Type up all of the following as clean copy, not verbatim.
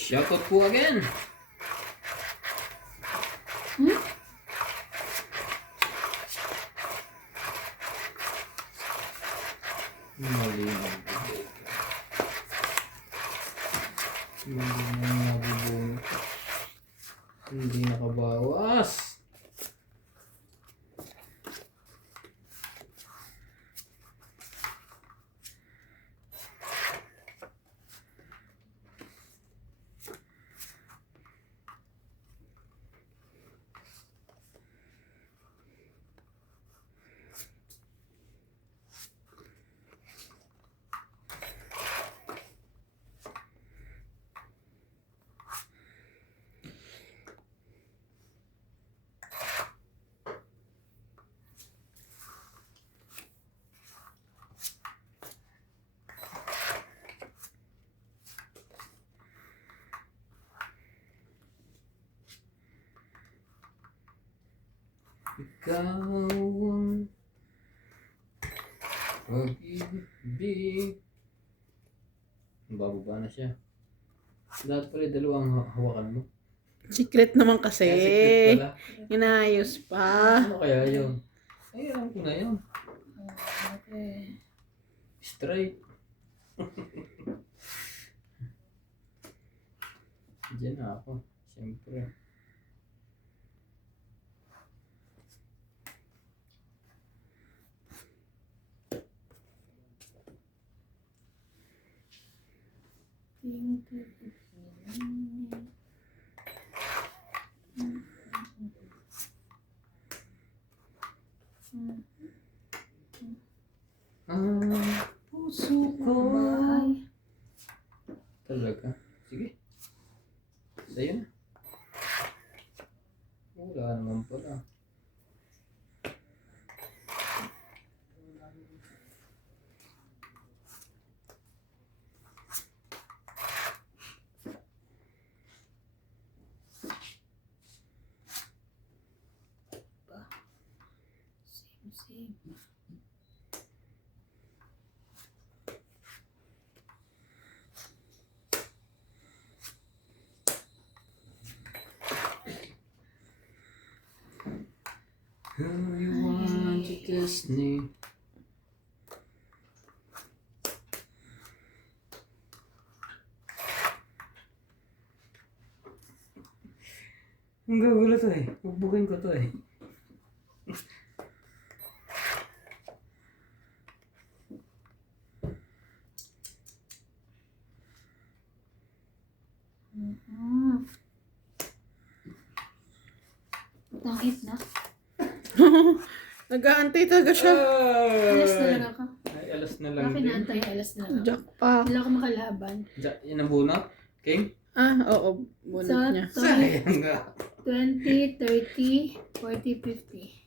Shoutout po again. Mali na bubog. Mali na bubog. Hindi nakabawas. Ikaw ang pag-ibig. Bababa na siya. Dapat pala dalawang hawakan mo. Secret naman kasi. Secret pala. Inayos pa. Ano kaya yun? Ay, alam ko na yun. Okay. Straight. Diyan na ako. Siyempre. Puso ko. Talaga? Sige. Sa'yo na. Wala naman pala. Same. Who you want to kiss me? Ang gagulo to eh. Bubukin ko to eh. Tangit na. Nag-aantay talaga siya. Alas na lang ako. Ay, alas na lang Bakit din. naantay? Alas na lang ako. Jack pa. Wala ako makalaban. Yan ang bunot? King? Ah, oo. Bunot So, niya. Sayang nga. 20, 30, 40, 50.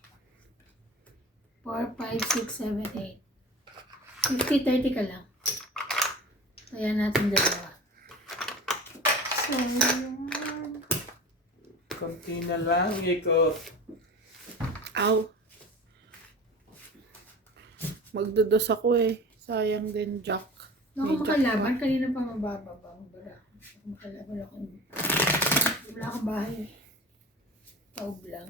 4, 5, 6, 7, 8. 50, 30 ka lang. Kaya natin dalawa. So, Kunti na lang, ikot. Ow. Magdudos ako eh. Sayang din, Jack. Ako May Jack makalaban. Kanina pa mababa. Makalaban ako. Wala akong bahay. Taob lang.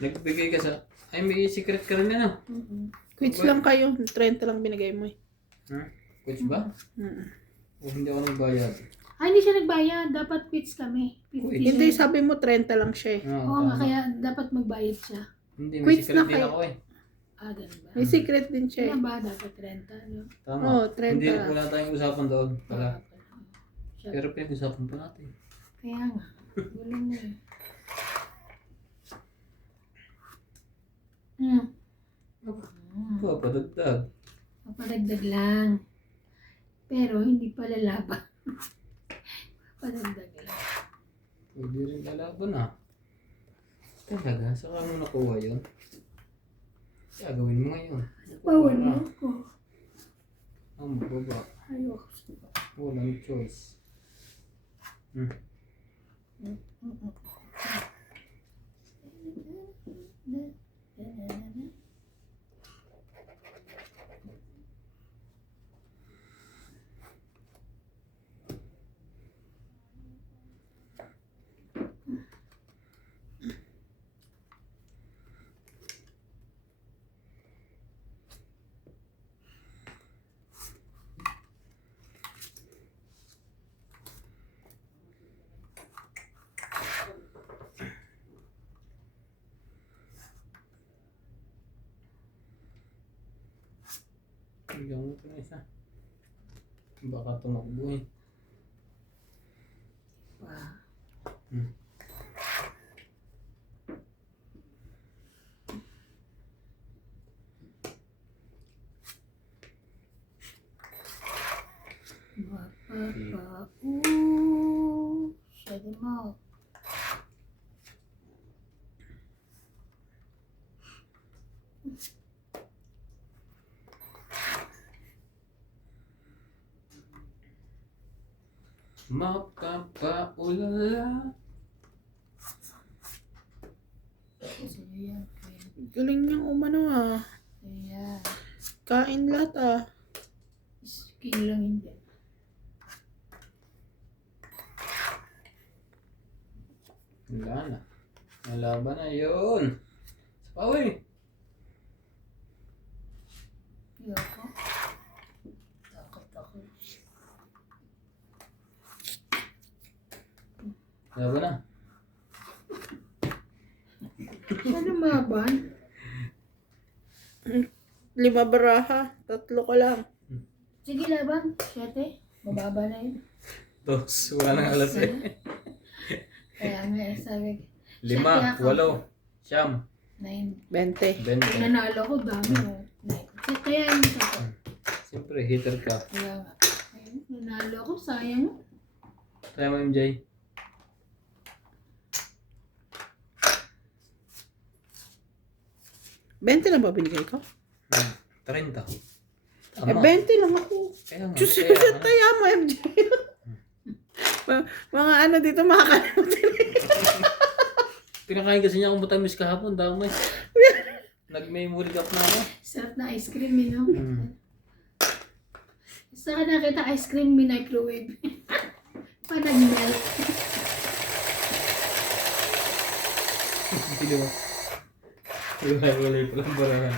Nagbigay ka sa... Ay, may secret ka rin na. Quits lang kayo. 30 lang binigay mo eh. Ha? Coach ba? Mm. O hindi ako nagbayad. Ah, hindi siya nagbayad. Dapat quits kami. 50 Hindi, siya. sabi mo 30 lang siya eh. Oo nga, kaya dapat magbayad siya. Hindi, may Quits secret na din kayo. ako eh. Ah, ganun ba? May secret din siya Kaya eh. ba dapat 30? No? Tama. Oo, 30 Hindi, lang. wala tayong usapan doon. Pala. Siya. Pero pinag-usapan pa natin. Kaya nga. Gulo mo eh. Papadagdag. Papadagdag lang. Pero hindi pala laban. Papadagdag lang. Pwede rin lalaban ah. Talaga? Saka mo nakuha yun? Gagawin mo ngayon. Bawal mo ako. Ang baba. Ayoko sa baba. Walang choice. Hanggang mo ito na isa. Baka tumakbo eh. Wow. Siya din mo. Makapaulala. Sa'yo yan. Galing niyang umano ah. Ayan. Kain lahat ah. Skill lang hindi. Wala na. Nalaban na yun. Sa pawi. Ayoko. Takot ako. Laban na. Ano maban? 5 baraha. 3 ka lang. Sige labang. 7. Mababa na yun. Dos. Wala nang alas eh. Kaya nga sabi. 5, 8, 9, 9. 20. 20. Nanalo ko dami o. 9. Kaya yun sa ko. Siyempre, hitter ka. Kaya nga. Ayun, nanalo ko. Sayang. Kaya mo MJ. $20 lang ba binigay ko? 30. Eh, 20 lang ako. Kaya nga. Diyos, Kaya nga. taya mo, MJ. Mga ano dito, makakalimutan. Pinakain kasi niya akong matamis kahapon. Damay. Nag-memory gap na ako. Sarap na ice cream eh, no? Saan nakita ice cream microwave? Pa nag-melt. Hindi ba? Hiwalay palang barahan.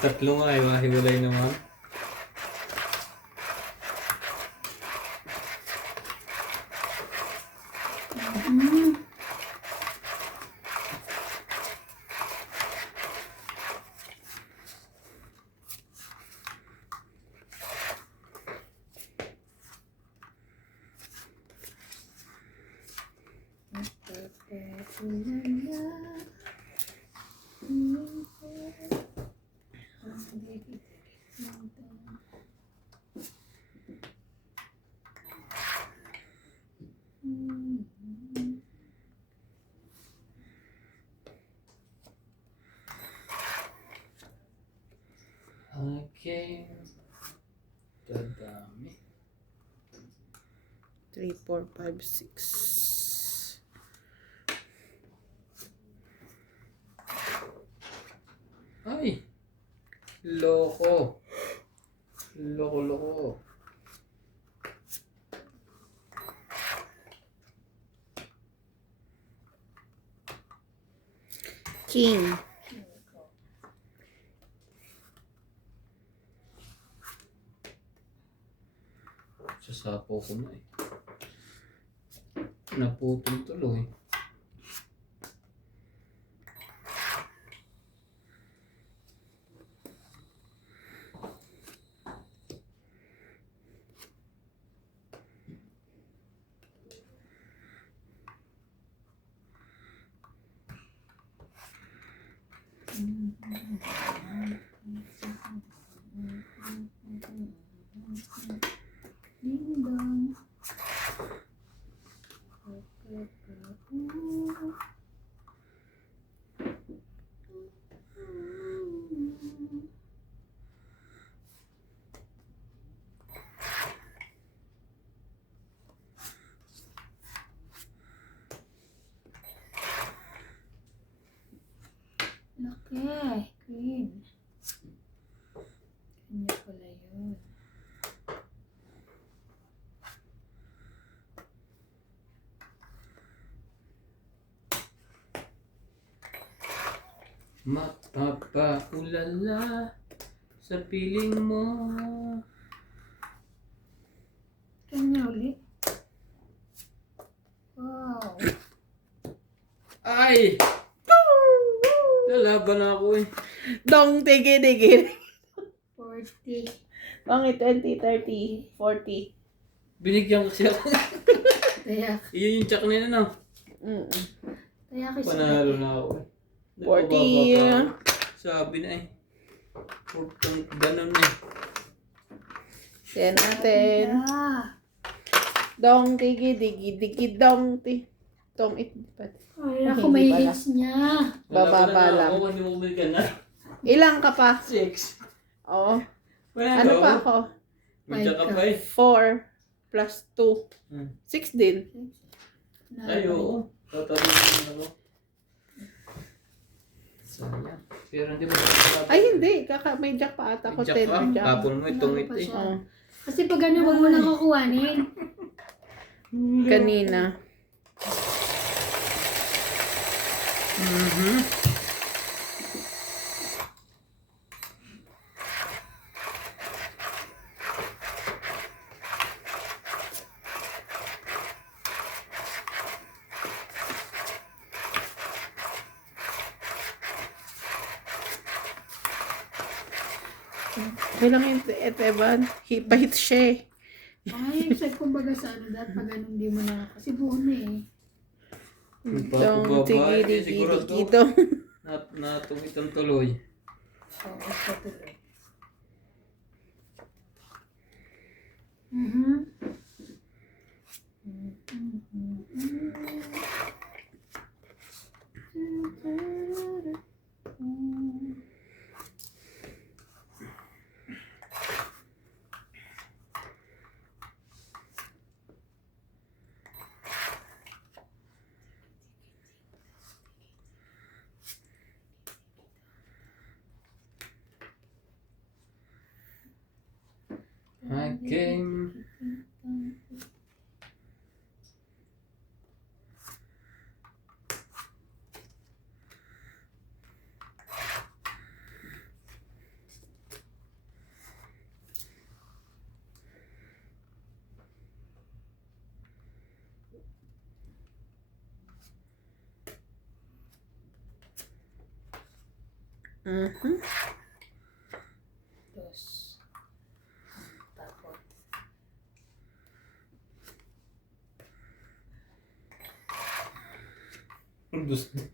3 nga eh, hiwalay naman. Okay. Dadami. 3, 4, 5, 6. Ay! Loko. Loko. King. Sasapo ko na eh. Naputol tuloy. Ding dong. Laki. Queen. Kanya pala yun. Mapapaulala sa piling mo. Kanya ulit. Wow. Ay! Lalaban ako eh. Dong, tigi-digi. 40. Dong, 20, 30, 40. Binigyan kasi ako. Tayak. Iyon yung tsak nila no. Tayak kasi. Panalo na ako eh. 40. Nagpababa pa ako. Sabi na eh. Purtang ganun eh. Yan natin. Dong, tigi-digi, dong, ti. Dong, Ay, ako Hindi may pala. hits niya. Bababa lang. Ako hindi mo bigyan na. Ilang ka pa? 6. Oo. Wala Ano pa ako? Medya ka pa eh. 4 plus 2. Hmm. 6 din. Ay oo. Tatabi ako. Sayang. Pero hindi mo. Ay, hindi. May jack pa ata ko. Jack 10 ka. na jack. Tapon mo itong Wala pa ito eh. siya. Oo. Kasi pag ano, wag mo nang kukuhanin. Kanina. Mhm. Kailang yung Evan. Pahit siya eh. Ay, sa kumbaga sa ano, dahil pag ganun di mo na, kasi buo na eh. Dong, Magpapababa eh. tigi-digi, Siguro to. dong. Natungit ang tuloy. Oo, sa tuloy. Mhm. I came. Mhm. Dos. Tapos. Ang dos din.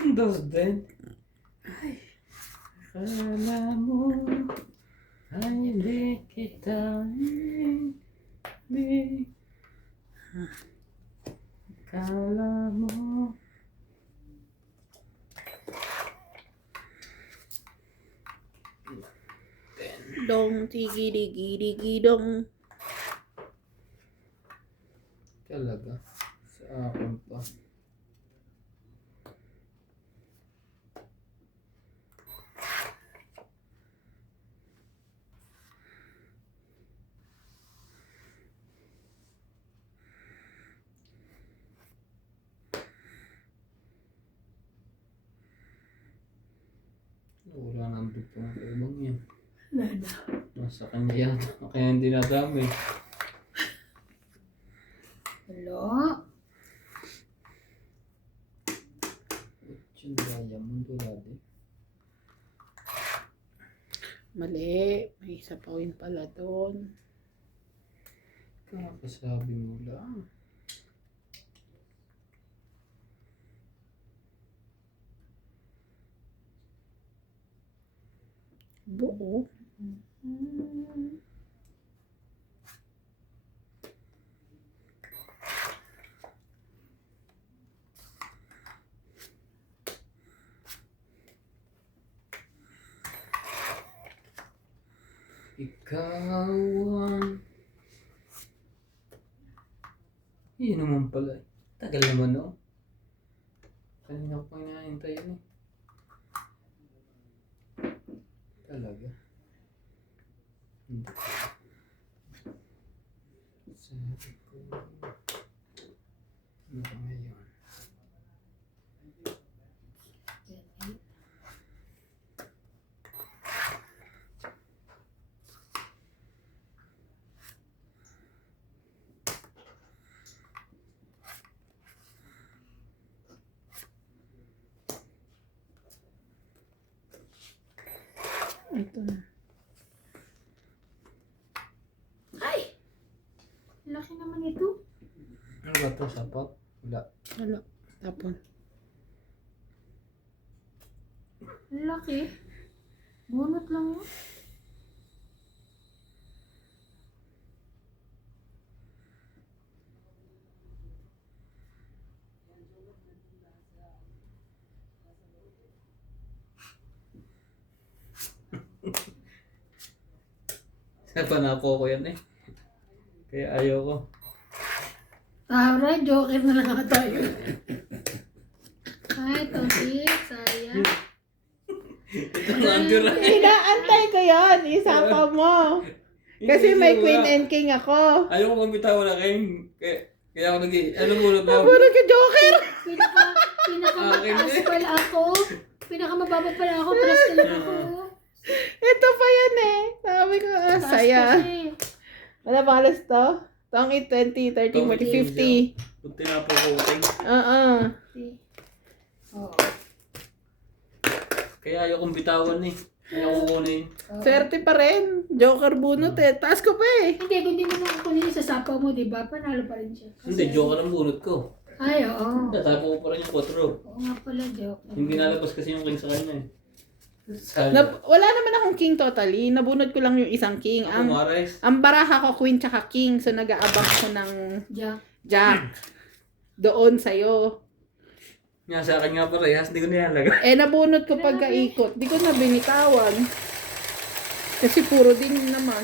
Ang dos din. Ay. Akala mo ay hindi kita ibig. Akala mo. Dong, tigi-digi, dong. Talaga? Sa akin pa. Wala nang bigtong ibang yan. Wala na. Nasa kanya yata. Kaya hindi nadami. Wala. Yung diamond wala din. Mali. May isa pa win pala doon. Kakasabi mo lang. Buo. Ikaw ang... Yun naman pala. Tagal naman no? Kanina ko pa hinahintay yun eh. Talaga. Hindi. Sabi ko. Ano ka ngayon? Ito na. Ay! Laki naman ito. Ano ba ito? Sapot? Wala. Wala. Tapon. Laki. Bunot lang yun. Panapo ko yan eh. Kaya ayaw ko. Tara, joker na lang tayo. Ay, tosi, sayang. Ito ang andura. Inaantay ko yun. Isapaw mo. Kasi may queen and king ako. Ayaw ko magbitawan na kayo. Kaya ako ano muna ba? Puro ka joker. Pinakamataas pala ako. Pinakamababa pala ako. Press ka lang ako. Ito pa yan eh. Sabi ko, Taas saya. kasi. Ano ba alas to? Tong 20, 30, 40, 50. Kung tinapo ko uting. Oo. Oo. Kaya ayaw kong bitawan eh. Ayaw ko kunin. Swerte pa rin. Joker bunot eh. Taas ko pa eh. Hindi, kung di mo naman kunin sa sapaw mo, di ba? Panalo pa rin siya. Hindi, joker ang bunot ko. Ay, oo. Natapo ko pa rin yung 4. Oo nga pala, joke. Hindi nalabas kasi yung king sa kanya eh. Wala naman akong king totally. Nabunot ko lang yung isang king. Ako Mares. Ang baraha ko queen tsaka king. So nag-aabang ko ng Jack. jack. Doon sa'yo. Nga sa akin nga parehas, hindi ko nilalaga. Eh nabunot ko pagka-ikot. Di ko na binitawan. Kasi puro din naman.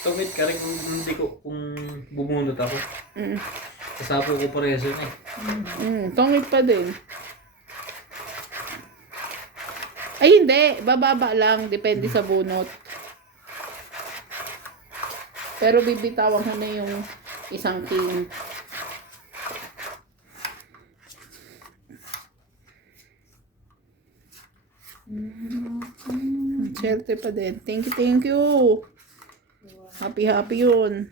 Tawid ka rin kung bumunot ako. Mm. Kasapo ko parehas yun eh. Tongit pa din. Ay hindi, bababa lang. Depende sa bunot. Pero bibitawan ko na yung isang king. Swerte pa din. Thank you, thank you. Happy, happy yun.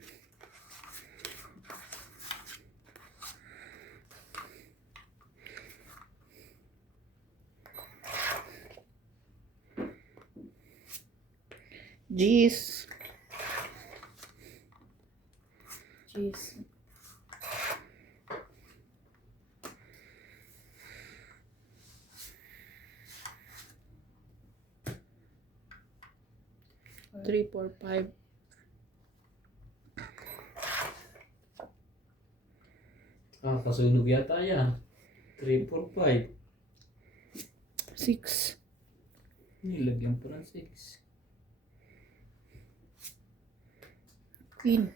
Jeez. Jeez. Three, four, five. Kasunog yata yan. 3, 4, 5. 6. Nilagyan pa ng 6. Queen.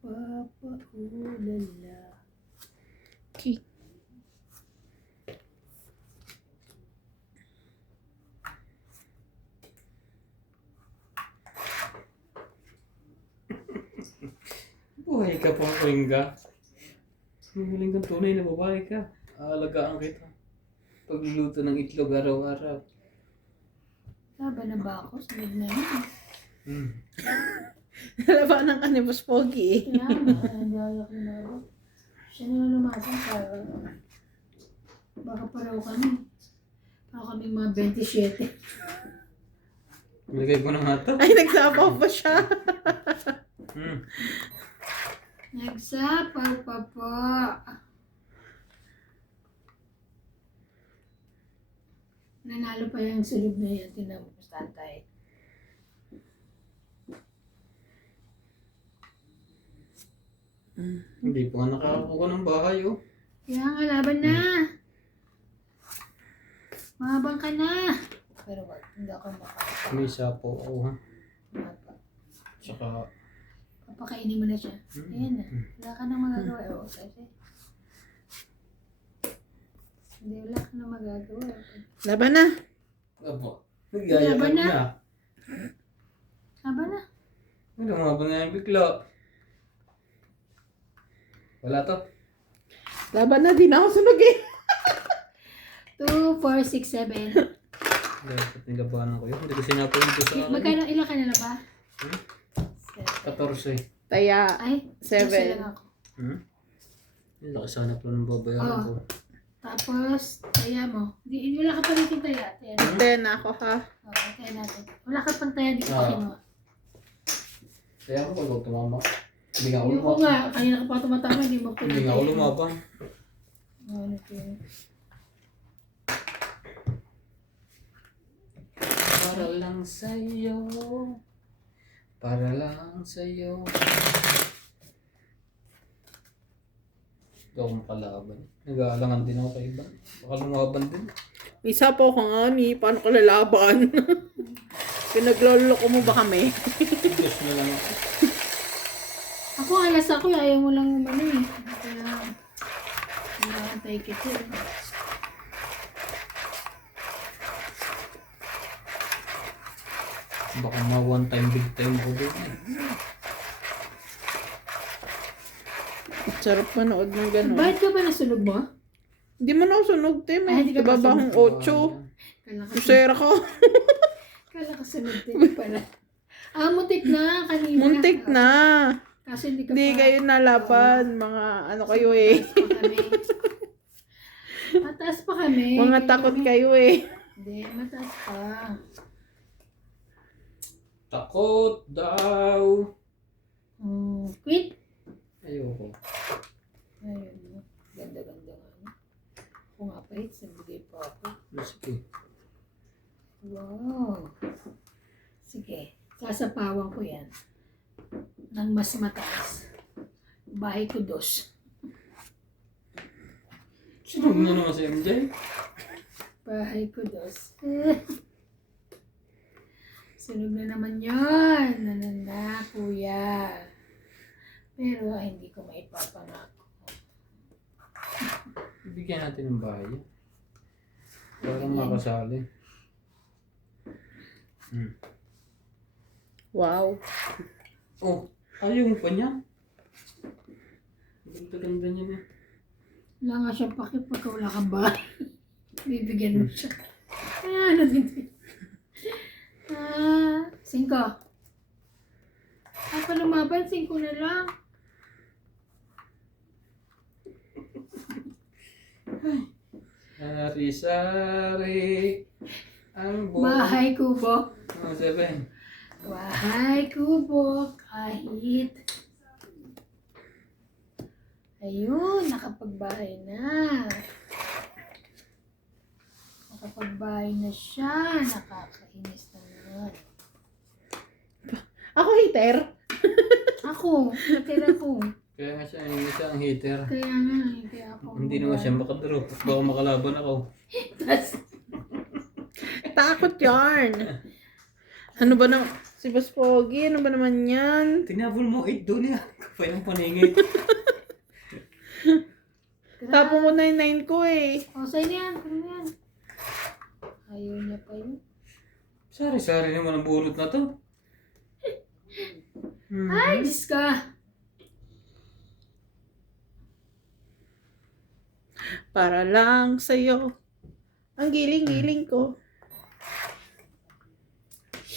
Papa, ulala. King. Buhay ka pang ringga. Humiling kang tunay na babae ka. Aalagaan kita. Pagluluto ng itlog araw-araw. Laban na ba ako? Sunod na yun. Labanan ka ni Boss Pogi. Kaya nga, nandiyak na ako. Siya na lang lumasan sa... Baka paraw kami. Baka kami mga 27. Ilagay ko na nga ito. Ay, nagsapaw pa siya. Nagsapaw pa po. Nanalo pa yung sulog na yan. Tinan mo, tatay. Hindi pa nga nakakakuha ng bahay oh. Kaya nga, laban na. Mahabang ka na. Pero wag, hindi ako makakita. May sapo ako ha. Mapa. Tsaka, Papakainin mo na siya. Ayan na. Wala ka nang magagawa. Oo, kasi. Hindi, wala ka nang magagawa. Laban na. abo, nagyaya ka Laban na. na. Haba na. Ano mga ba nga yung bigla? Wala to. Laban na, di na ako sunog eh. 2, 4, 6, 7. Dapat nilabanan ko yun. Hindi ko sinapin ito sa akin. Magkano, ilan ka na ba? Hmm? 7. 14. Taya. Ay, 7. 12 lang ako. Yung laki sana pala ng babayaran ko. Tapos, taya mo. Wala ka pa rin taya. Taya natin. 10 ako ha. Oo, taya natin. Wala ka pang taya, di ko pa kinuha. Kaya ako pag tumama. Hindi nga ako Yung ko lumabang. nga, kanina ka pa tumatama, hindi mo Hindi nga ako lumabang. Ano ito yun? Para lang sa'yo. Para lang sa'yo. Hindi ako makalaban. Nag-aalangan din ako sa iba. Baka lumaban din. Isa po ako nga ni, paano ka lalaban? Pinagloloko mo ba kami? Diyos na lang ako. Ako, alas ako, ayaw mo lang umano eh. Kaya, nakantay kita eh. Baka one time, big time ako doon. Sarap manood ng gano'n. Bakit ka ba nasunog mo? Hindi mo na ako sunog, Tim. Ay, hindi ka pa Diba ba akong 8? Kala ka Kusera ko. Kala ka sunod din pala. Muntik na kanina. Muntik na. Kasi hindi ka Hindi pa. kayo nalaban. Mga ano kayo eh. Mataas pa kami. Mga takot kayo eh. Hindi, mataas pa. Takot daw. Quit. Ayoko. Ayun mo. Ganda-ganda nga. Ako nga pa hits, nagbigay pa ako. Sige. Wow. Sige, sasapawan ko yan. Nang mas mataas. Bahay ko 2. Sunog na naman si MJ. Bahay ko 2. Sunog na naman yun. Nananda, kuya. Pero hindi ko maipapangako. Bigyan natin ng bahay. Para Bigyan. makasali. Wow. Oh, ayaw mo pa niya. Ganda-ganda niya na. Wala nga siyang pakip pagka wala kang bahay. Bibigyan mo siya. Ano din? 5. Ako lumaban, 5 na lang. Sari-sari. Ang buong. Bahay kubo. 7. Bahay kubo. Kahit. Ayun, nakapagbahay na. Nakapagbahay na siya. Nakakainis naman. Ako hater. Ako, natira ko. Kaya nga siya, hindi siya ang hater. Kaya nga, kaya ako. Hindi naman siya makadrop. Baka makalaban ako. Takot yarn. Ano ba na? Si Boss Pogi, ano ba naman yan? Tinabol mo 8 doon yan. Kapay ng paningit. Tapo mo na yung 9 ko eh. O, sa'yo na yan. Ano yan? Ayaw niya pa yun. Sari-sari naman ang bulot na to. Ay, Diyos ka. Para lang sa'yo. Ang giling-giling ko.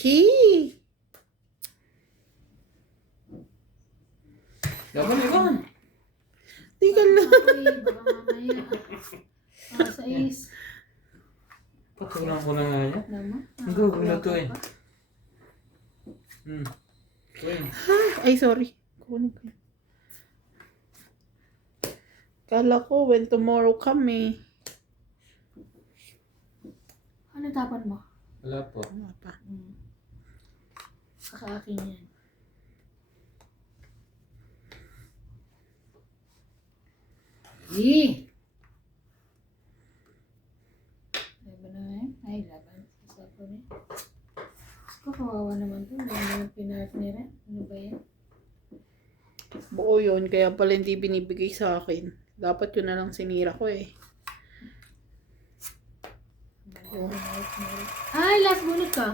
Hee! Laban. Tingnan lang. Okay, baka mamaya. Sa is. Patulang ko na nga yan. Naman. Ang gugulo to eh. Queen. Ay, sorry. Kunin ko yan. Kala ko when tomorrow kami. Ano tapan mo? Wala po. Ano pa? Kaka-akin yan. Eh! Laban na yan? Ay, laban. Isa po rin. Ko, kawawa naman to. Hindi naman pinartnera. Ano ba yan? Buo yun, kaya pala hindi binibigay sa akin. Dapat yun na lang sinira ko eh. Ay, last bunot ka.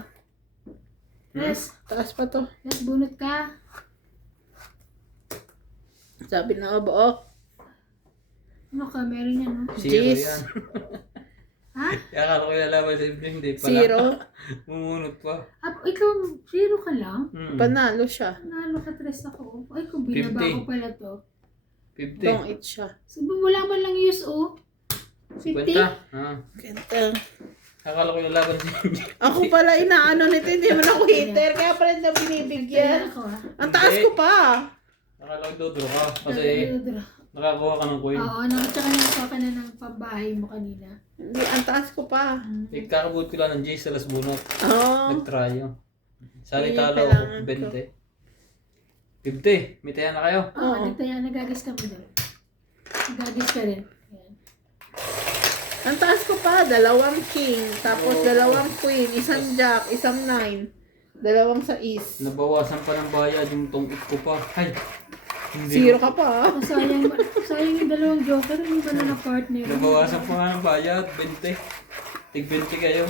Yes, Taas pa to. last bunot ka. Sabi na nga buo. Ano ka, meron yan, no? Zero Jeez. yan. Ha? Kaya akala ko lalaban sa ibig, hindi pala. Zero. Mumunot pa. Ikaw, zero ka lang? Panalo siya. Nalo ka, tres ako. Ay, kung binaba 50. ko pala to. 50. Don't eat siya. Sabi, wala man lang use, oh. 50. 50. Ah. Ganda. Akala ko lalaban sa ibig. Ako pala inaano nito, hindi man ako hater. Kaya pala hindi na Kaya binibigyan. ako, ha? Ang taas ko pa. Akala ko dodro ka. Kasi nakakuha ka ng coin. Oo, tsaka nakakuha ka na ng pambahay mo kanina. Hindi, ang taas ko pa. Kakabot ko lang ng J sa las bunot. Oh. Nag-tryo. Sali Yun yung talo kailangan 20. 50. May taya na kayo. Oo, Oo. nagagis kami doon. Nagagis ka rin. Yan. Ang taas ko pa, 2 king, tapos 2 queen, 1 jack, 1 9, 2 6. Nabawasan pa ng bayad yung tungkit ko pa. Ay. Zero ka pa. Oh, sayang yung dalawang joker, hindi ba na partner? Nabawasan pa nga ng bayad. 20. Tig 20 kayo.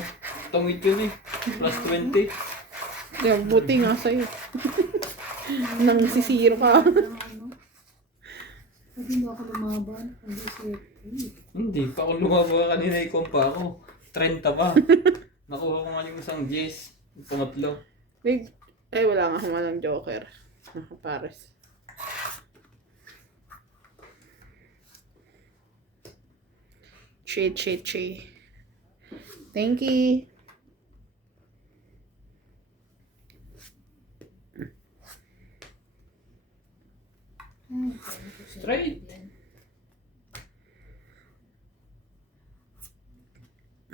Tungkit yun eh. Plus 20. Kaya buti nga sa'yo. Nang sisiro ka. Sabi mo ako lumaban. Hindi sweet. Hindi pa ako lumaba kanina. Ikon pa ako. 30 pa. Nakuha ko nga yung isang J's. Yung pangatlo. Big, ay wala nga humalang joker. Nakapares. Chi. Thank you. Straight.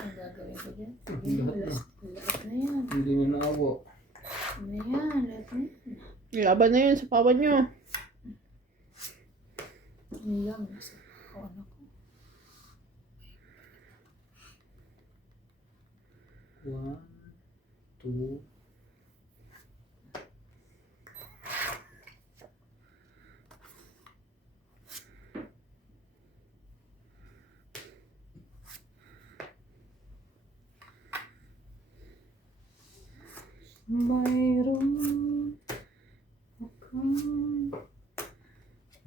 Ang gagawin ko dyan? Lahat na. Lahat na yan. Hindi mo naawa. Ano yan? Lahat na yan. Laban na yun sa papa nyo. Yun lang. Nasa ano ko. 1, 2. Mayroon akong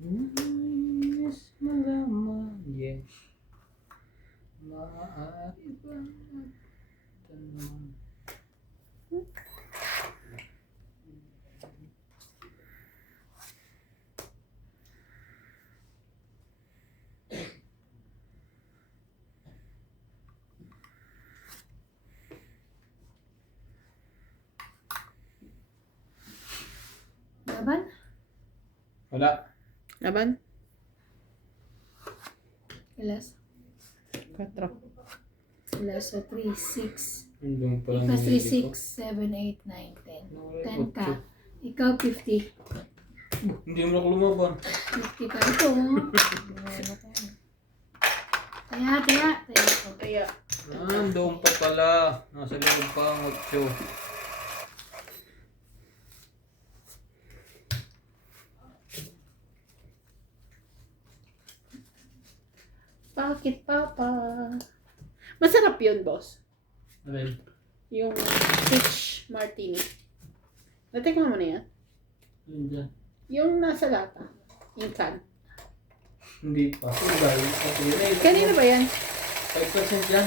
nais malaman. Yes. Maaari ba tanong? Laban? Wala. Laban? Ilas? 4. Ilas sa 3, 6. Hanggang pa lang Plus 3, nilili ko. 6, 7, 8, 9, 10. Nawala 10 yung ka. kotse. Ikaw 50. Hindi mo na ako lumaban. 50 ka. Ito. Taya ko. Kaya, Doon pa pala. Nasa likod pa ang 8. bakit papa? Masarap yun, boss. Alin? Yung peach martini. Natikman mo na yan? Alin dyan? Yung nasa lata. Yung can. Hindi pa. Kanina ba yan? 5% yan.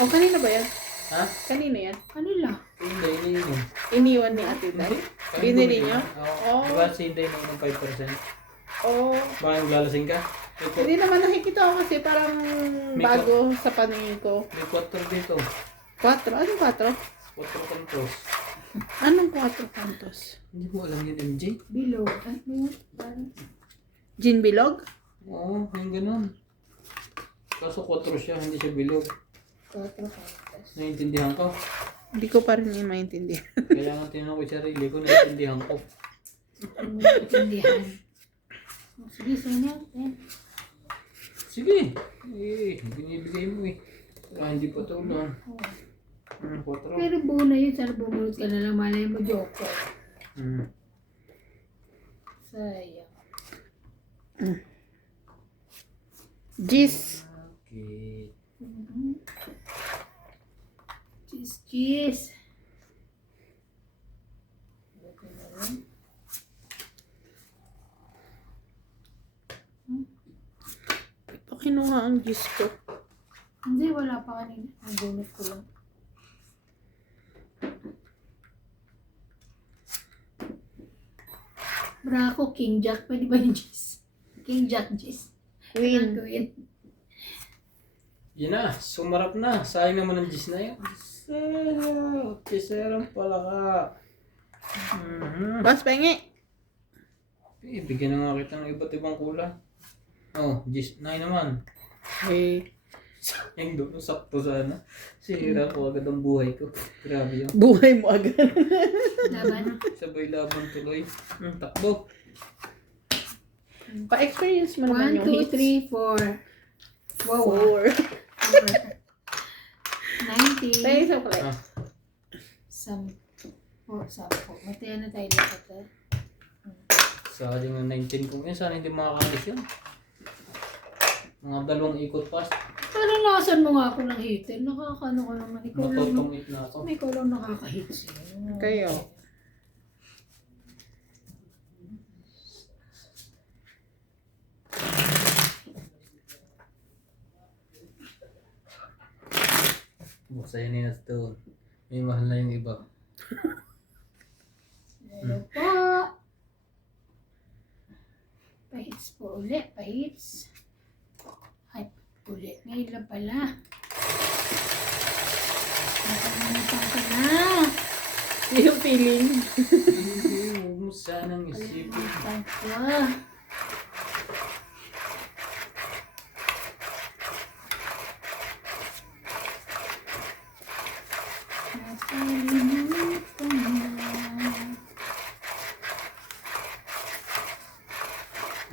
O, kanina ba yan? Ha? Kanina yan? Kanila. Hindi, iniinom. Iniwan ni Ate Day? Binili niyo? Oo. Oh. Diba si Inday nung 5%? O, Baka yung lalasing ka? hindi naman nakikita ko kasi parang bago sa paningin ko. May 4 dito. 4? Anong 4? 4 kantos. Anong 4 kantos? Hindi mo alam yun, MJ? Below. Ay, may parang. Gin bilog? Oo, yung ganun. Kaso 4 siya, hindi siya bilog. 4 kantos. Naiintindihan ko. Hindi ko pa rin yung maintindihan. Kaya nga tinanong ko yung sarili ko, naiintindihan ko. Intindihan. Sige, sa'yo na yan. Sige. Eh, binibigay mo eh. Wala, hindi pa ito ulan. 4. Pero buo na yun. Sana bumunot ka na lang. Malay mo, Joko. Sayang. Gis. Okay. Cheese. Okay na lang. Pa kinuha ang gis ko. Hindi, wala pa kanina. Nabunot ko lang. Braco, King Jack. Pwede ba yung cheese? King Jack cheese. Queen. Queen. Yan na, sumarap na. Sayang naman ang gis na yun. Kiserang pala ka. Boss, pengi. Bigyan na nga kita ng iba't ibang kulay. Oh, gis na naman. Eh, Yung doon, sakto sana. Sira ko agad ang buhay ko. Grabe yun. buhay mo agad. Laban. Sabay laban tuloy. Takbo. Pa-experience mo naman 1, yung 2, 3, 4. Wow. 4. 90. Tayo sa play. Ah, 10. Matayan na tayo dito. sayang ng 19 kung yun. Sana hindi makakalis yun. Mga 2 ikot pa. Parang nakasan mo nga ako ng hitin. Nakakano ko naman. Ikaw lang, Matutungit na ako. ikaw lang nakaka-hits. Kayo. Sa'yo na yun doon. May mahal na yung iba. Hello po. Pahits po ulit. Pahits. Ay, ulit. Ngayon lang pala. Nakalimutan ko na. Yung feeling. Hindi mo sanang isipin. Nakalimutan ko. Nakalimutan na.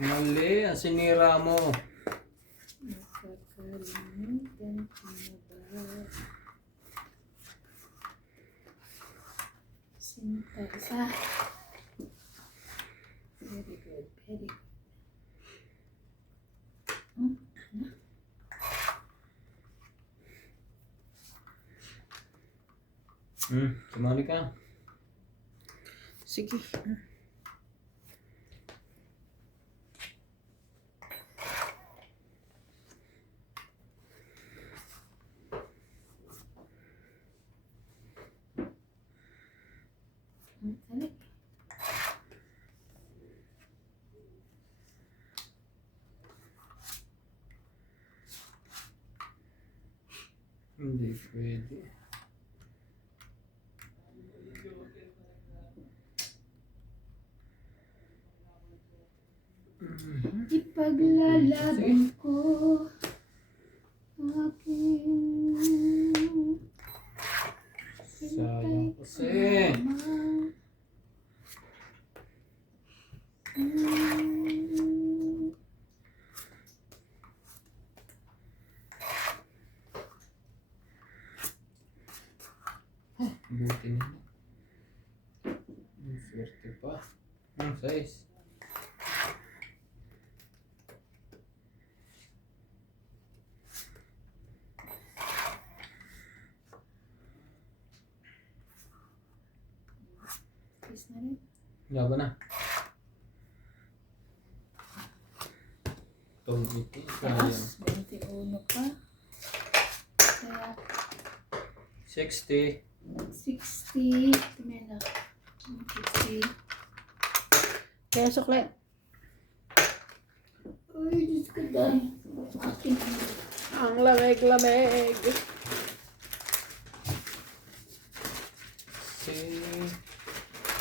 Mali, ang sinira mo. Nakakalimutan ko na ba? Sinta isa. Very good, very good. Sumali ka. Sige. Dali. Hindi pwede. Ipaglalaban ko aking Sayang kasi. Buti nila. Ang swerte pa. Ang size. Kiss na rin. Laban na. Itong iti. Taas, 21 pa. Kaya 60. 60. Tumena. 60. Kaya sukle. Ay, Diyos ko dahil. Aking Ang lamig-lamig.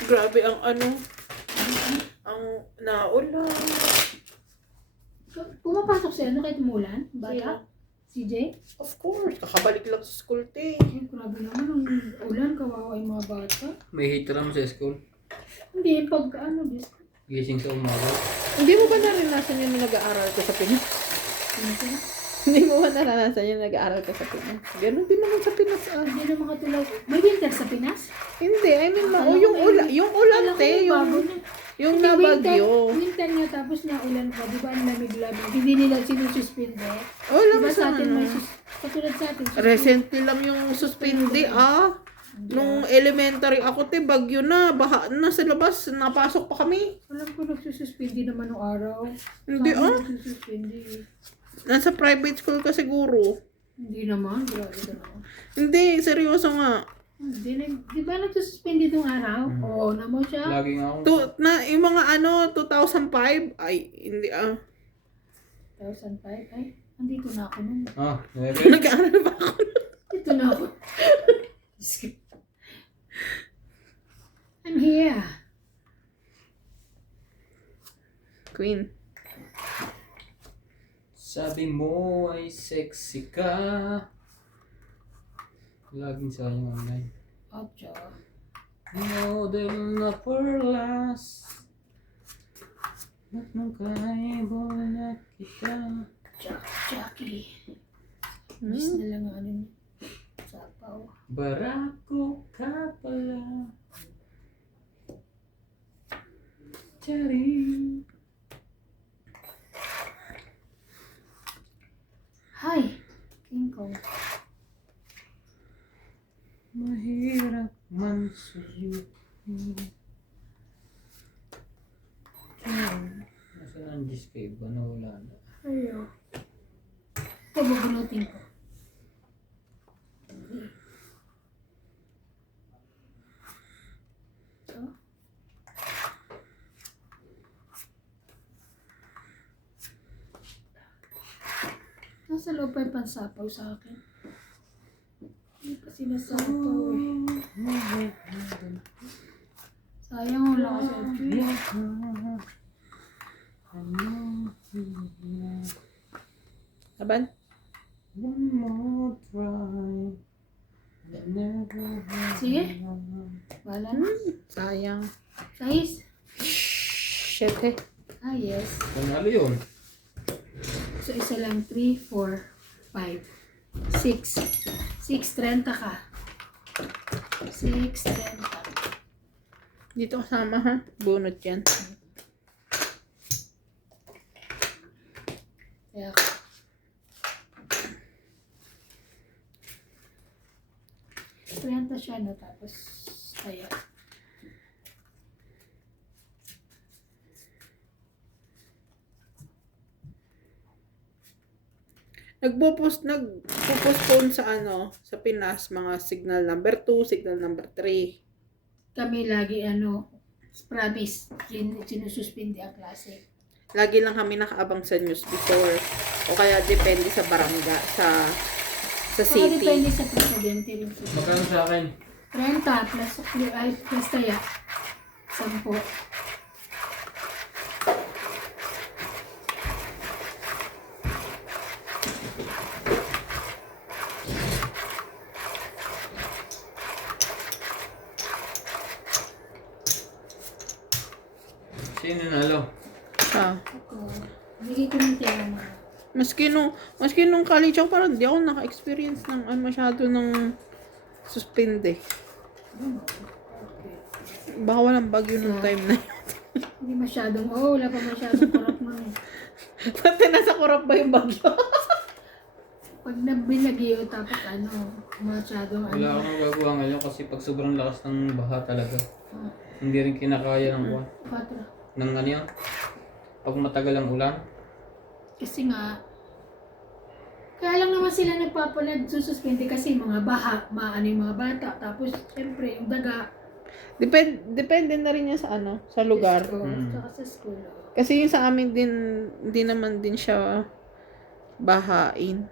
Grabe ang ano. Ang naulan. pumapasok siya, ano kahit umulan? Bata? CJ? Of course. Kakabalik lang sa school, te. Ay, grabe naman ang ulan, kawawa yung mga bata. May heater naman sa school. Hindi, pag ano, Diyos ko. Gising sa umaga. Hindi mo ba naranasan yung nag-aaral ko sa Pinas? Ano siya? Hindi mo ba naranasan yung nag-aaral ka sa Pinas? Ganun din naman sa Pinas. Hindi na makatulaw. May winter sa Pinas? Hindi, I mean, Akala yung ko ulan, yung ulan, Alam ko te, may yung, bago na. yung Hindi, nabagyo. Winter nga tapos naulan pa. Di ba ang lamig-lamig? Hindi nila sinususpinde. Oh, Di lang ba sa sa atin may ano. katulad sa atin. Recently lang yung suspindi, Nung elementary ako, te, bagyo na, baha na sa labas, napasok pa kami. Alam ko nagsususpindi naman nung araw. Hindi, Nagsususpindi. Nasa private school ka siguro. Hindi naman. Grabe ka naman. Hindi, seryoso nga. Di ba nagsususpindi nung araw? Oo, naman siya. Lagi nga ako. Yung mga 2005, ay, hindi, 2005? Ay, andito na ako nun. nag-aaral pa ako. Dito na ako. Skip. I'm here. Queen. Sabi mo ay sexy ka. Laging sayang online. Ocho. Model na perlas. Ba't nung kaibo na kita? Jackie. Miss na lang ang ano niya. Sapaw. Barako ka pala. Charing. Hi. King Kong. Mahirap man sa'yo. Nasaan ang display ba? Nawala na. Ayaw. Ito, bubunutin ko. Ito. Nasa loob pa yung pansapaw sa akin. Hindi pa sinasapaw eh. Sayang wala ka sa tree. Aban? One more try. Sige. Wala na. Sayang. Size? Shit, eh. Ah, yes. Panalo yun. So, isa lang. 3, 4, 5, 6. 6.30 ka. 6.30. Dito kasama, ha? Bunot yan. Kaya, Trenta siya, no? Tapos, kaya. Nagpo-postpone sa sa Pinas, mga signal number 2, signal number 3. Kami lagi, promise, sinususpindi ang klase. Lagi lang kami nakaabang sa news before. O kaya depende sa barangay, sa Saka city. depende sa presidente rin. Magkano sa akin? 30 plus kaya. 10. Sino nalo? Ako, bigay ko ng tira mo. Maski nung college ako, parang di ako naka-experience ng masyado ng suspende. Baka walang bagyo nung time na yun. Hindi masyadong, wala pa masyadong kurap mo eh. Pati nasa kurap ba yung bagyo? Pag nabinagyo, tapos masyadong Wala akong magagawa ngayon kasi pag sobrang lakas ng baha talaga. Hindi rin kinakaya ng buwan. 4. Ng ano yan? Pag matagal ang ulan. Kasi nga, kaya lang naman sila sususpende kasi mga baha, yung mga bata. Tapos, siyempre, yung daga. Depende na rin yan sa lugar. Saka sa school. Kasi yung sa amin din, hindi naman din siya bahain.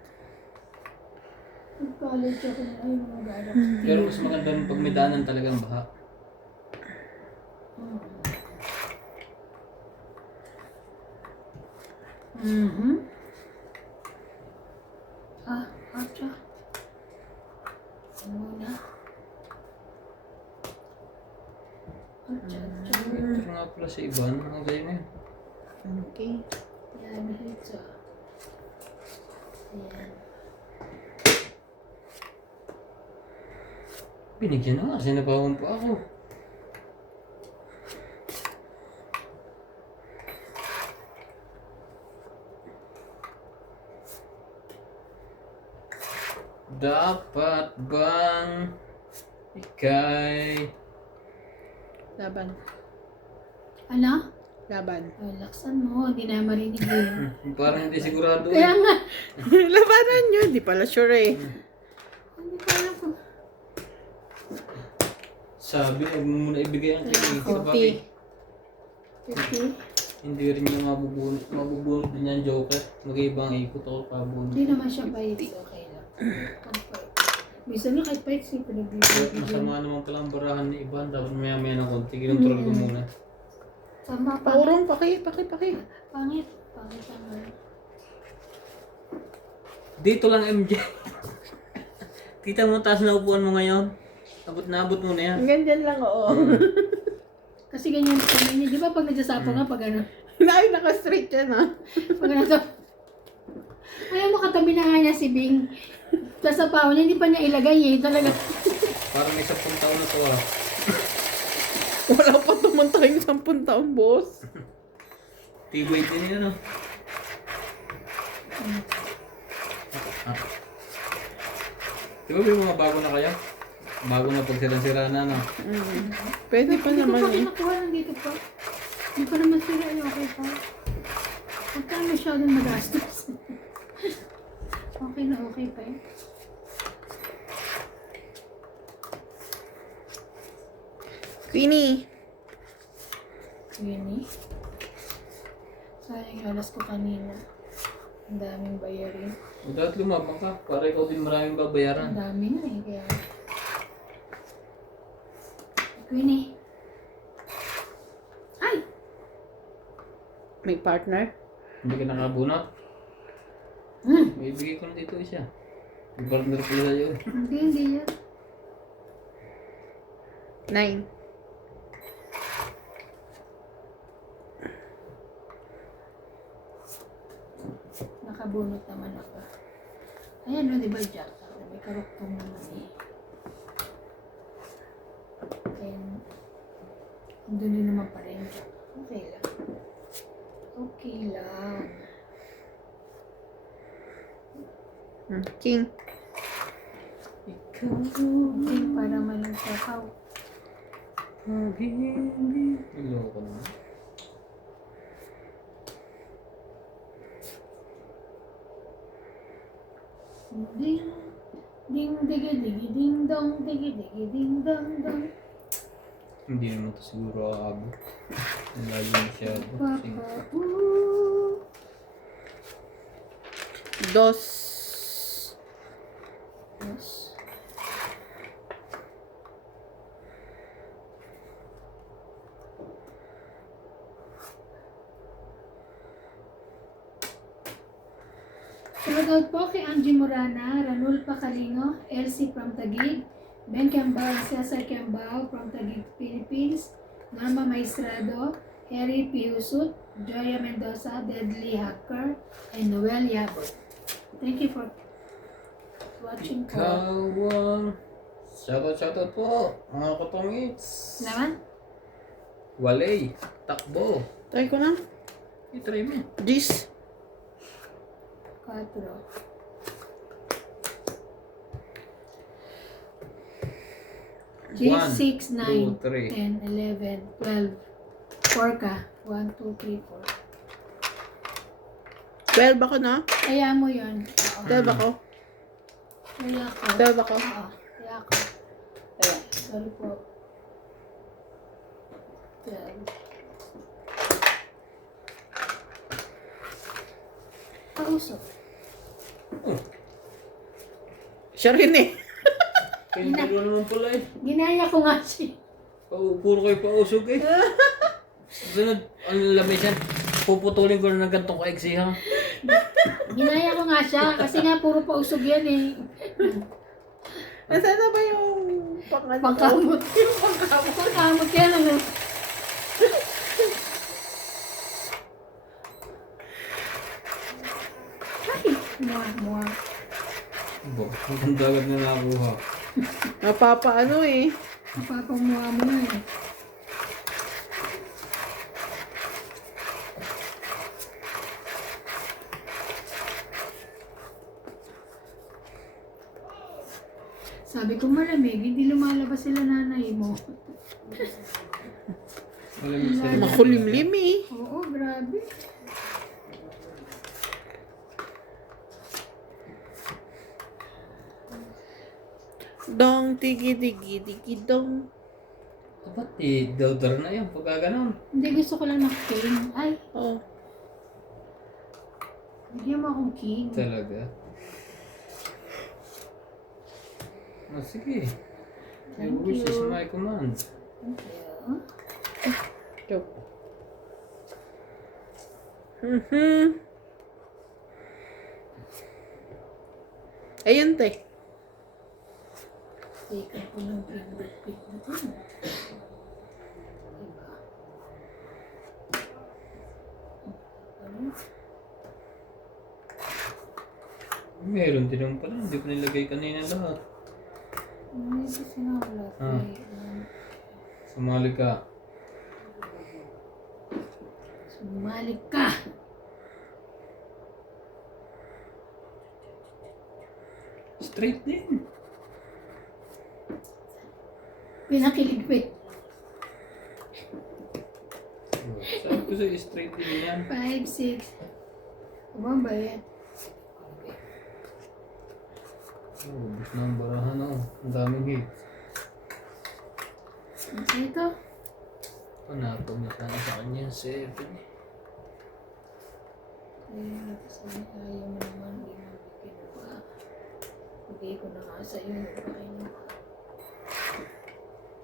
College ako na yung mga bata. Pero mas maganda rin pag may daanan talagang baha. Atcha. Muna. Atcha. Ito nga pala sa iba. Ano kayo ngayon? Okay. Yan, ito. Ayan. Binigyan na nga, sinabawan pa ako. Dapat bang ikay... Laban. Ano? Laban. Relaxan mo, hindi na marinig yun. Parang hindi sigurado Kaya nga, Labanan nyo, di pala sure eh. hindi ko alam kung... Sabi, huwag mo muna ibigay ang kay sa 50. bagay. 50? Hindi rin niya mabubunot din yan, Joker. Mag-ibang ikot ako pabunot. Hindi naman siya pahit. Okay lang. Bisa na kahit pahit siya, pinagbibigyan. Masama naman palang barahan ni Iban. Dapat maya-maya ng konti. Kinontrol ko muna. Sama, pangit. Paurong, paki. Pangit. Pangit naman. Dito lang, MJ. Kita mo taas na upuan mo ngayon. Abot na abot mo na yan. Hanggang dyan lang, oo. Kasi ganyan kami niya. Di ba pag nagsasapo nga, pag ano? Ay, naka-straight yan ah. Pag ano to? Ayaw mo katabi na nga niya si Bing. Sa sapaw niya, hindi pa niya ilagay eh. Talaga. Parang may 10 taon na to ah. Wala pa tumantay 10 taon, boss. Tibay din yan ah. Di ba may mga bago na kaya? Bago na pag silang-sira na, no? Pwede pa Hindi ko naman pa eh. kinakuha nandito pa. Hindi pa naman sila yung okay pa. Huwag ka masyadong magastos. Okay na okay pa eh. Queenie. Yun eh. Sayang yung alas ko kanina. Ang daming bayarin. O dapat lumabang ka, para ikaw din maraming Ang babayaran. dami na eh. Kaya... Queenie. Ay! May partner? Hindi ka nakabunot. May ibigay ko na dito isa. May partner pala sa'yo. Hindi yan. 9. Nakabunot naman ako. Ayan no, di ba Jack? May karuktong naman eh. And, andun din naman pa rin Jack. Okay lang. Okay lang. King. Ikaw Okay, para malang sakaw. pag-ibig. Iloko naman. Ding, ding, digi, digi, ding, dong, digi, digi, ding, dong, dong. Hindi naman ito siguro aabot. Ang layo masyado. Sige. Papa, ooh. 2. Yes. Shoutout po kay Angie Morana, Ranul Pacalingo, Elsie from Taguig, Ben Cambao, Cesar Cambao from Taguig, Philippines, Norma Maestrado, Harry Piusut, Joya Mendoza, Deadly Hacker, and Noel Yabot. Thank you for watching po. Ikaw ang... Shoutout po, mga katongits. Naman? Walay, takbo. Try ko na. I-try mo. This. 4. G, 6, 9, 3. 10, 11, 12. 4 ka. 1, 2, 3, 4. 12 ako na. Kaya mo yun. Oo. 12 ako. Kaya ako. 12 ako. Oo. Kaya ako. Ayan. Sorry po. 12. Kausap. Siya rin eh. Kaya hindi ko naman pala eh. Ginaya ko nga siya. Puro kayo pausog eh. Sunod, ang lamis yan. Puputulin ko na ng gantong kaigsihan. Ginaya ko nga siya. Kasi nga puro pausog yan eh. Nasaan na ba yung Pangkamot. Pangkamot yan. Ano? Ay! Muha, muha. Ang dagat na nakuha. Napapaano eh. Napapamuha mo na eh. Sabi ko malamig, hindi lumalabas sila nanay mo. Malamig sa'yo. Makulimlim eh. Oo, grabe. Dong, tigi, digi, digi, dong. Dapat i-dowdar na yan pagka ganun. Hindi, gusto ko lang ng king. Ay, Oh. bigyan mo akong king. Talaga. Oh, sige. Thank Your wish is you. my command. Thank you. Joke. Mhm. Ayun, te. Teka ko ng pinag-pick na ito. Diba? Meron din naman pala. Hindi ko nilagay kanina lahat. Ano yung sinawala? Ah. Sumali ka. Sumalik ka! Straight din. Pinakiligpit. Sabi ko sa'yo, straight din yan. 5, 6. Ano ba yan? Oh, ubus na ang barahan oh. Ang daming hits. Ano ito? Panatong na sana sa kanya. 7. Ayun, sabi ayaw mo naman, hindi mo bigyan pa. Bigay ko na nga sa iyo, pakainin ko.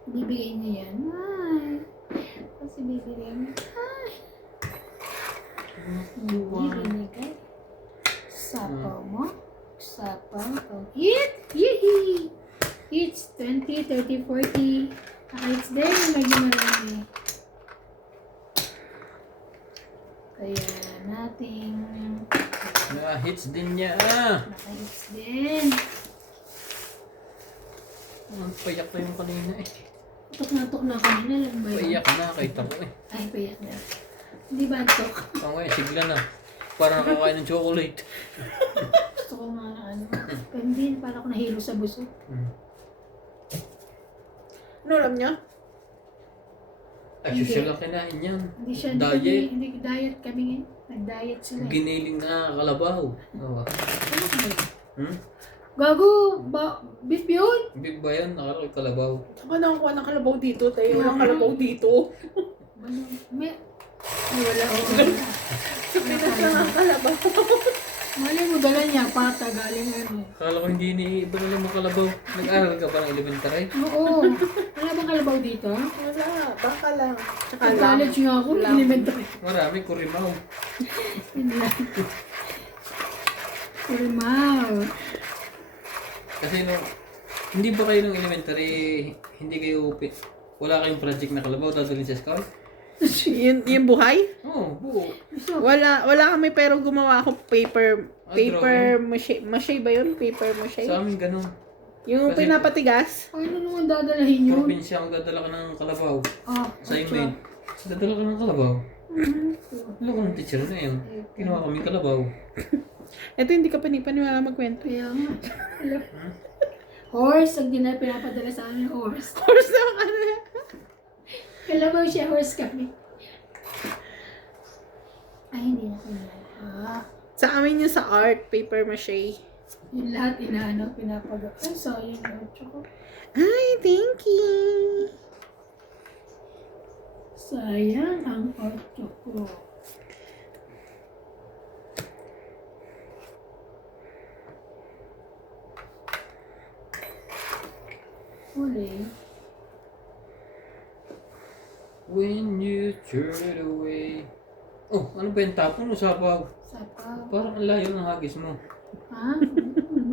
Bibigay niya yan. Ay! Kasi bibigay niya. Ay! Hindi binigay. Sapaw mo. Sapaw. Oh, hit! Yee! Hits 20, 30, 40. Hits din, medyo marami. Kaya nating Na-hits din niya ah. naka-hits din. Ang payak na yung kanina eh. Tok na kanina lang ba yun? Payak na, kahit ako eh. Ay, payak na. Hindi ba tok? Ang eh, sigla na. Parang nakakain ng chocolate. Gusto ko nga na ano. Pero hindi, parang ako nahilo sa buso. Ano alam niya? Ay, siya lang kinain yan. Hindi siya, Diet. hindi diet kami ngayon. Nag-diet sila eh. Giniling na kalabaw. Oo. Ano ba yun? Hmm? Gago! Beef yun? Big ba yan? Nakala kalabaw. Saan ka nakakuha ng kalabaw dito, te? Walang kalabaw dito. May... Ay, wala ako. Sa Pinas lang ang kalabaw. Mali mo dala niya, pata, galing ano. Akala ko hindi iba na lang kalabaw. Nag-aral ka pa ng elementary? Oo. Wala bang kalabaw dito? Wala, baka lang. Tsaka Sa lang. college nga ako, Lang. elementary. Marami, kurimaw. Yun lang. Kurimaw. Kasi no, hindi ba kayo nung elementary, hindi kayo, wala kayong project na kalabaw, dadalhin sa school? Yung buhay? Oo, buo. Wala kami pero gumawa ako paper Ah, mache ba yun? Paper mache? Sa amin ganun. Yung Kasi- pinapatigas? Ano naman dadalahin yun? Probinsya, magdadala ka ng kalabaw. Ah, Assignment. Dadala ka ng kalabaw. Mhm. Wala ko ng teacher na yun. Ginawa kami kalabaw. Ito hindi ka panipaniwala magkwento. Kaya nga. Hello. Horse, ang pinapadala sa amin, horse. Course naman ano yan. Kalabaw siya, horse kami. Ay, hindi na pinala. Sa amin yung sa art, paper mache. Yung lahat inaano, pinapagawa. Ay, sayang yun. Tsaka, Ay, thank you. sayang ang otso ko. Uli. When you turn it away. Oh, ano ba yung tapon mo sabaw? Sapaw. Parang ang layo ng hagis mo. Ha?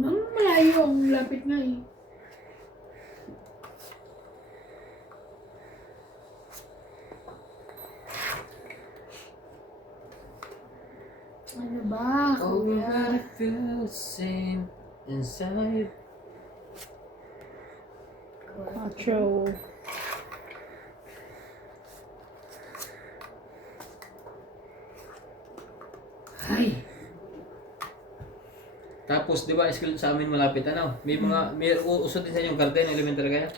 Ang malayo ang lapit nga eh. Ano ba, Oh, kuya? I feel the same inside. Quattro. Ay, Tapos, di ba, school sa amin malapit, ano? May uso din sa inyong garden, elementary kaya?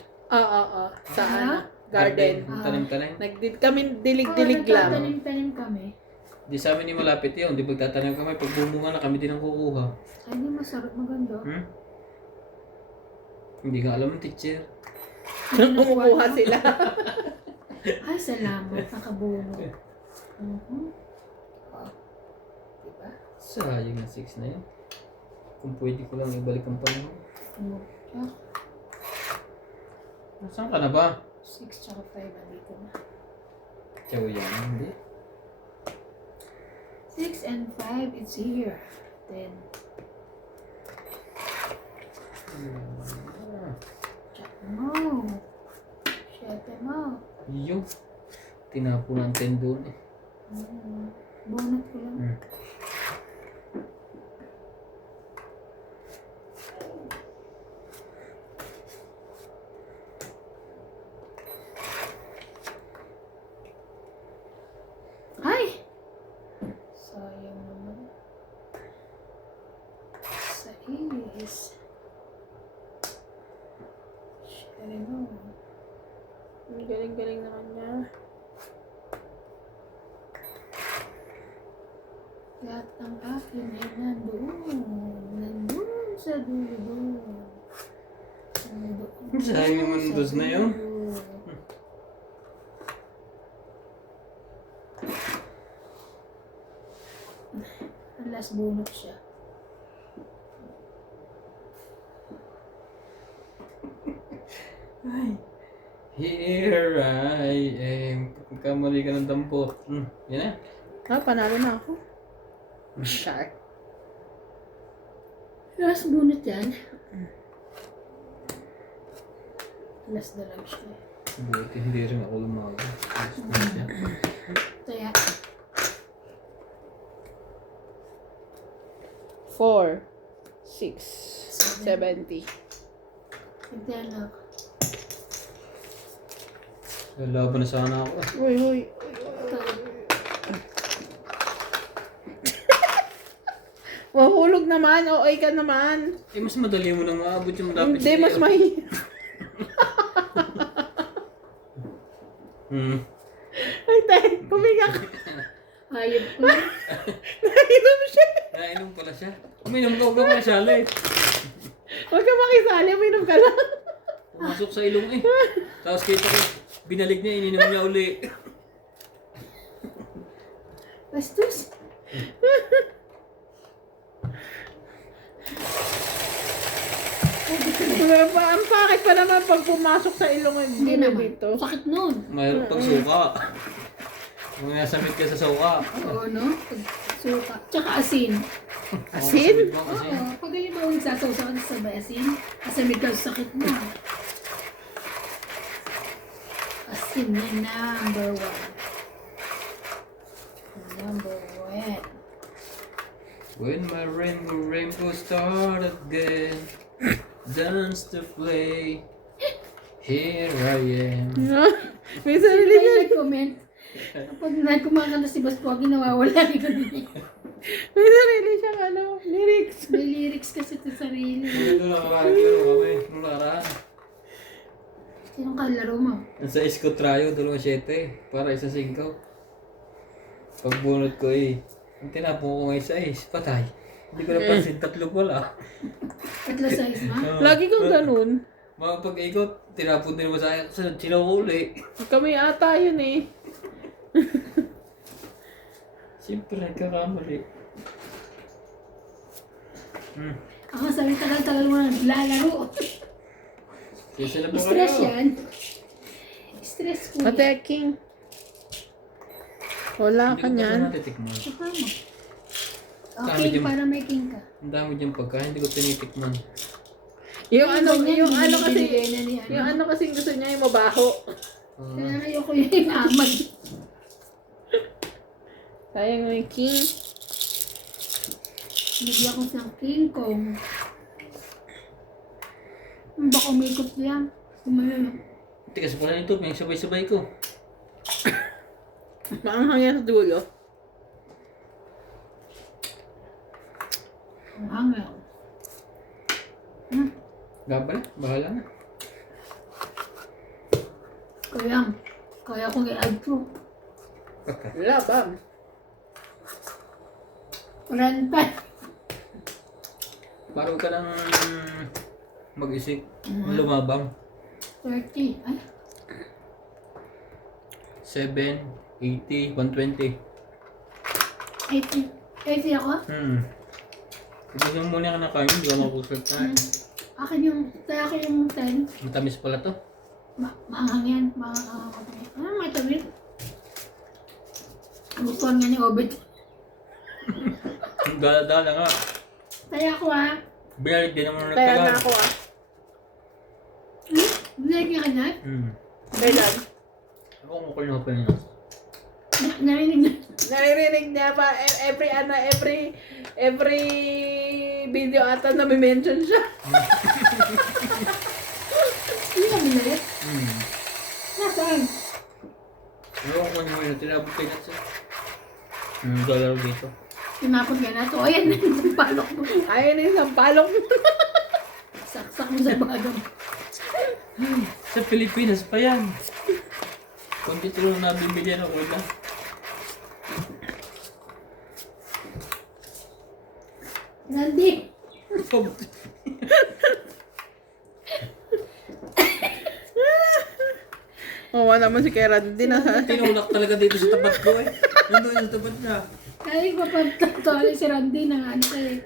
Sa ano? Garden. Tanim-tanim. Nagdid kami dilig-dilig lang. tanim-tanim kami. Di sa amin yung malapit yun. Di pagtatanim kami, pag bumunga na kami din ang kukuha. Ay, di masarap, maganda. Hmm? Hindi nga alam ng teacher. Kumukuha sila. Ay, salamat, nakabuno. Oh. Diba? Sayang na 6 na yun. Kung pwede ko lang ibalik ang panahon. Ah, Saan ka na ba? 6 tsaka 5, nandito na. Tiyaw yan, hindi. 6 and 5, it's here. 10. Check mo. 7 mo. Yung tinapo ng 10 doon eh. Bonus ko lang. Hmm. Ay! Sayang naman. Sa is. Share mo. Ang galing-galing naman niya. Lahat ng akin ay nandoon. Nandoon sa dulo. Nandoon Sayang naman sa dos na yun. dulo. Ang last bunot siya. Here I am. Kamali ka ng dampot. Yan na. Panalo na ako. Shark. Last bunot yan. Last na lang siya. Buti hindi rin ako lumago. Kaya, 4, 6, 70. nagdanak. Lalaban na sana ako. Uy. Mahulog naman. OA ka naman. Eh, mas madali mo nang maabot yung dapat Hindi, mas mahirap. Ay, tayo. Pumiga ka. Hayop ko. Nainom siya. Nainom pala siya. Uminom ka, huwag ka masyali. Huwag ka makisali. Uminom ka lang. Pumasok sa ilong eh. Tapos kita ko, binalik niya, ininom niya uli. Bastos. Ang pakit pa naman pag pumasok sa ilong Hindi ng naman. dito. Sakit nun. Mayroon pang suka. Kung nasamit ka sa suka. Oo, no? Pag suka. Tsaka asin. Asin? Asin? Oo. Pag ganyan daw nagsasawsaw ka sa asin, asamid ka sa sakit mo. Asin na number 1. Number 1. When my rainbow start again, dance to play. Here I am. May Sino sarili ba ka. yung nag-comment? Kapag kumakanta si Baspogi, nawawala yung May sarili siyang lyrics. May lyrics kasi sa sarili. Ito lang kami. Nung nakaraan. Sinong kalaro mo? Sa Isko Trayo, 2-7. Para isa 5. Pagbunot ko eh. Ang tinapong ko ngayon sa is, patay. Hindi ko napansin, 3 pala. Tatlo size mo? Lagi kang ganun. Mga pag-ikot, tinapon din mo sa akin. Sunod, sinahuli. Kami ata yun eh. Siyempre, nagkakamali. Ako sabi tagal-tagal mo na naglalaro. Kesa na po kayo. Stress yan. Stress ko yan. Attacking. Wala ka Hindi ko niyan. pa natitikman. Tsaka mo. Dami Okay, dyan. para may king ka. Ang dami dyan pagkain, hindi ko tinitikman. Yung ano kasi, binibigay na ni yung ano kasi gusto niya yung mabaho. Kaya ayoko yung amag. Sayang yung king. Bigyan ko sa King Kong. Baka umikot yan. Kumain. Tikas pala nito, may sabay-sabay ko. Maanghang yan sa dulo. Ang hangal. Gabal, bahala na. Kaya kong i-add to. Wala, bam. Renta. Paro ka lang mag-isip, lumabang. 30. Ay, 7, 80, 120. 80. 80 ako? Gusto mo muna ka na kain, hindi ka mapusulta. Akin yung 10. Matamis pala to. Maanghang yan. May tamit. Gustuhan nga ni Obed. Dala-dala nga. Kaya ako Binalik din naman ng Kaya na tagal. ako Binag niya ka na? Kailan? Ako kung ako na. Narinig na. Naririnig niya pa every video ata na may mention siya. Hindi ka binalit? Nasaan? Ewan ko naman na tinabot kayo na siya. Galaro dito. Tinapot ka na to. Ayan na yung palok mo. Ayun na isang palong. Saksak mo sa bagong. Sa Pilipinas pa yan. Kung dito lang nabibili ako lang. Randy. Oo naman si Kay Randy na. Tinulak talaga dito sa tapat ko eh. Nandun yung tapat niya. Kaya ko pagtatali si Randy na ano eh.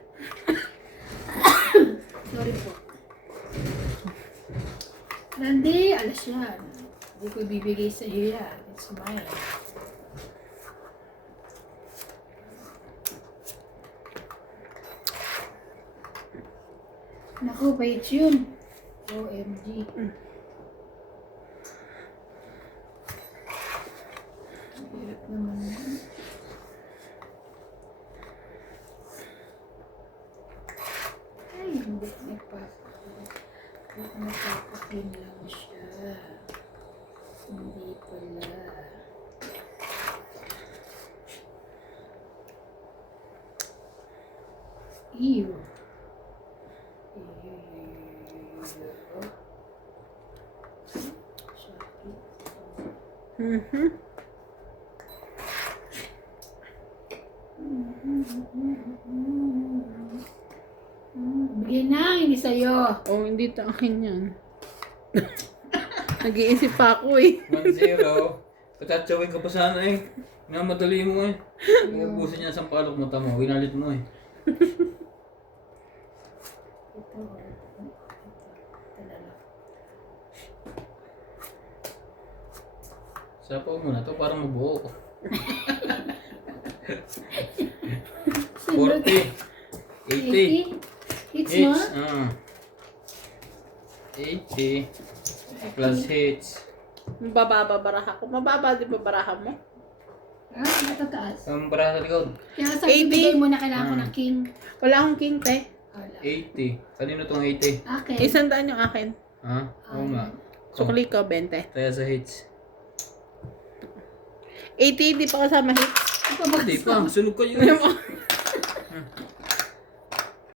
Sorry po. Randy, alas yan. Hindi ko ibibigay sa iyo yan. It's mine. Naku, bait yun. OMG. Hirap naman yun. Ay, hindi. Nagpapakin lang siya. Hindi pala. Ew. Bigyan na, hindi sa'yo. Oh, hindi to akin yan. Nag-iisip pa ako eh. 1-0. Katatsawin ka pa sana eh. Nga madali mo eh. Ubusin niya sa palok mo tamo. Winalit mo eh. Ito lang. Sapaw mo na to parang mabuo. 40. 80. Hits Hits. mo? 80. Plus hits. Mababa baraha ko. Mababa di ba baraha mo? Matataas. Ang para sa likod. Kaya sa 80. bigay mo na kailangan ko ng king. Wala akong king te. Wala. 80. Kanino tong 80? Okay. 100 yung akin. Ha? Oo nga. Sukli ko, 20. Kaya sa hits. 80, di pa kasama hit. Ito ba? Hindi pa. Sunog kayo.